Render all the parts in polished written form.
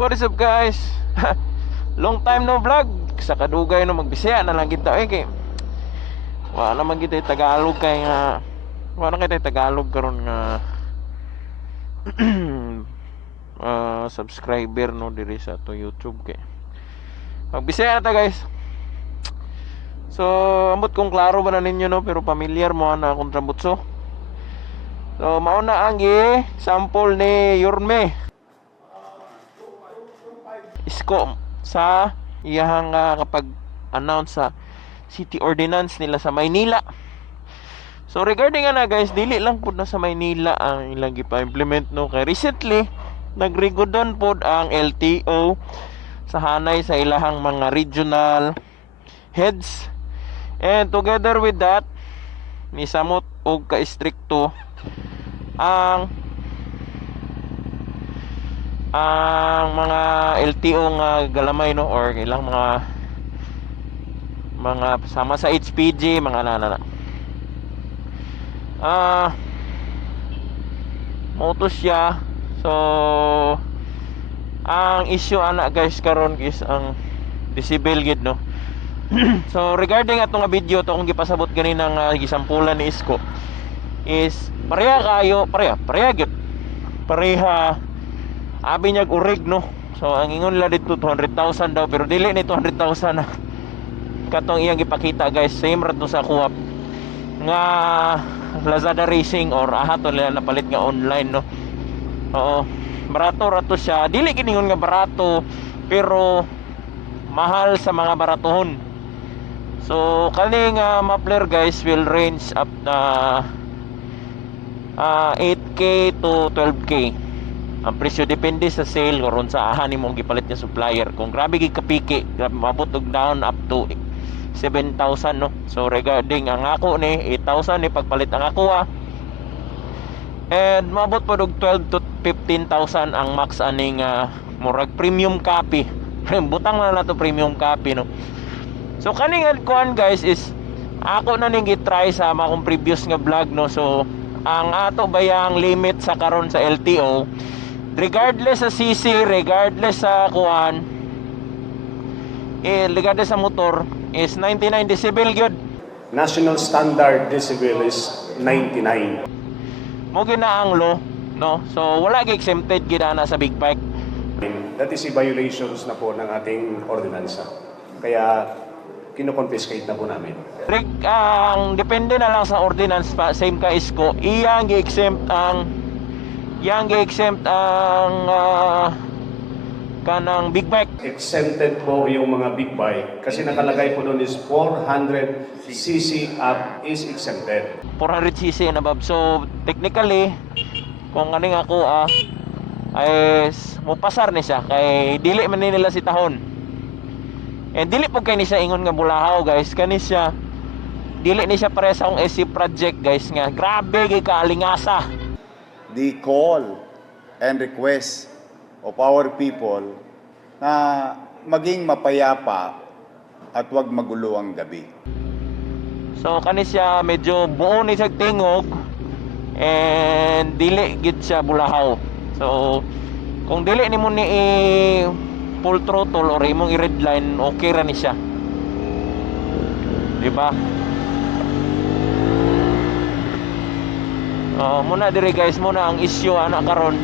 What is up guys? Long time no vlog. Sa kadugay no magbisaya na lang kita kay wala naman kita Tagalog kay nga wala kita Tagalog karon nga subscriber no diri sa to YouTube kay magbisaya na ta guys. So ambot kung klaro ba na ninyo no, pero familiar mo na akong trambutso. So mauna ang sample ni Yorme Isko sa iyang kapag announce sa city ordinance nila sa Maynila. So regarding na guys, dili lang pud na sa Maynila ang ilang gipa-implement no, kay recently nagrigodon pod ang LTO sa hanay sa ilahang mga regional heads, and together with that nisamot og ka-istrikto ang mga LTO nga galamay no, or ilang mga sama sa HPG mga motos siya. So ang issue ana guys karon is ang decibel gid no. So regarding atong nga video to kung gipasabot ganina nga gisampulan ni Isko is pareha gid abi niya urig no. So ang ingon la dito 200,000 daw, pero dili ni 200,000 na katong iyang ipakita guys. Same ra to sa kuwap nga Lazada Racing or ahaton nila napalit nga online no. Oo, barato ra to siya, dili kiningon nga barato pero mahal sa mga baratohon. So kaning muffler guys will range up na 8K to 12K ang presyo, depende sa sale karon sa aha nimo gipalit nga supplier. Kung grabe gid kapiki, grabe mabot og down up to 7,000 no. So regarding ang ako ni 8,000 ni pagpalit ang ako and mabot po og 12 to 15,000 ang max aning murag premium copy. Butang na to premium copy no. So kaning kuan guys is ako na ning gitry sa mga kong previous nga vlog no. So ang ato bayang limit sa karon sa LTO, regardless sa CC, regardless sa kuan, regardless sa motor, is 99 decibel gyud. National standard decibel is 99. Mo ginaang law no. So wala gi exempted gid ana sa big bike. That is a violations na po ng ating ordinansa. Kaya kino-confiscate na po namin. Ang depende na lang sa ordinance pa, same ka Isko, iyang gi-exempt ang kanang big bike. Exempted po yung mga big bike kasi nakalagay po doon is 400cc up is exempted. 400cc na bab. So technically kung aning ako ay mupasar ni siya kay dili man nila si tahon. And dili po kay ni siya ingon nga bulahaw guys, kani siya dili ni siya pare sa akong SC project guys nga grabe gay kaalingasa. The call and request of our people na maging mapayapa at wag magulo ang gabi. So kani siya medyo buo ni siya tingog and dili gid siya bulahaw. So kung dili nimo ni full throttle or imong i-redline, okay ra ni siya, di ba? Muna diri guys, muna ang issue ana karon.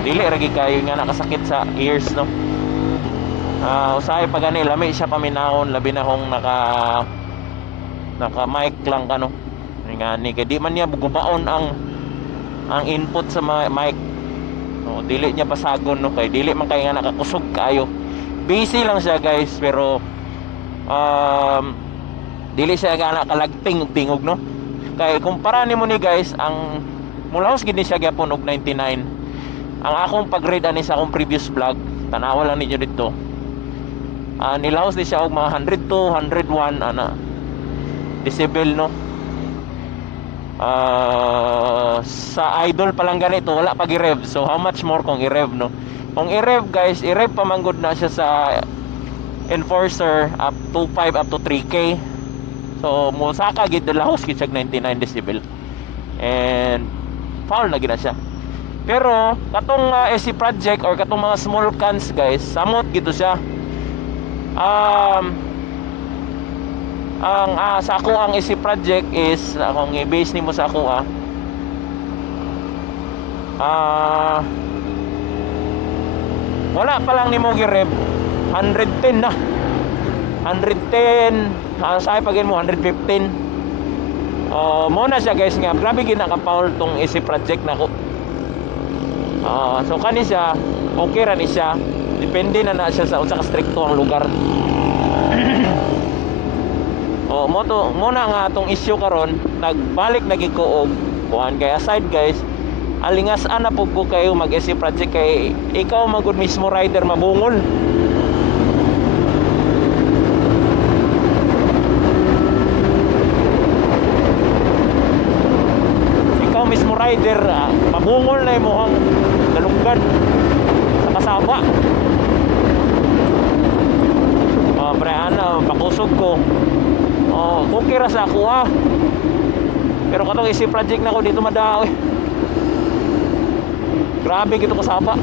Dili ra gid kayo nga nakasakit sa ears no. Usahay pa gani lami siya paminahon, labi na kung naka mic lang ka no. Ngani kay di man niya bugubaon ang input sa mic. No, dili niya pasagon no, kay dili man kay nga nakakusog kayo. Busy lang siya guys, pero dili siya nga nakalagting tingog no. Kay kumpara nimo ni guys, ang mulahos gid ni siya gyapon og 99. Ang akong pag-read ani sa akong previous vlog, tanawa lang ninyo dito. Nilahos ni siya og mga 102, 101 decibel no. Sa idol pa lang ganito, wala pag i-rev. So how much more kung i-rev no. Kung i-rev guys, i-rev pa manggod na siya sa enforcer up to 5 up to 3K. So musaka gid lahos gid siya 99 decibel. And foul na gina siya. Pero katong SC project or katong mga small cans guys, samot gito siya. Sa ako ang SC project is akong i-base nimo sa ako wala pa lang nimo gi-rev 110 na. 110 sa pagin mo 115. Mo na siya guys nga grabe ginaka-foul tong SC project nako. So kani siya okay ra ni siya. Depende na siya sa unsa ka stricto ang lugar. Mo na nga atong issue karon nagbalik na gid ko og kuan kay aside guys. Alingas-an na pug ko kayo mag-SC project kay ikaw magud mismo rider mabungol. Ikaw mismo rider mabungol na imong dalunggan sa kasaba. Pre pakusog ko. Okay ra sa ako pero katong SC project na ko dito madaoy. Grabe gito kasaba.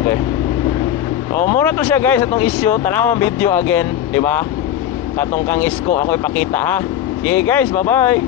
Okay. Mura to siya guys atong issue. Tanaw ang video again, di ba? Katong kang isko ako ipakita ha. Sige guys, bye-bye.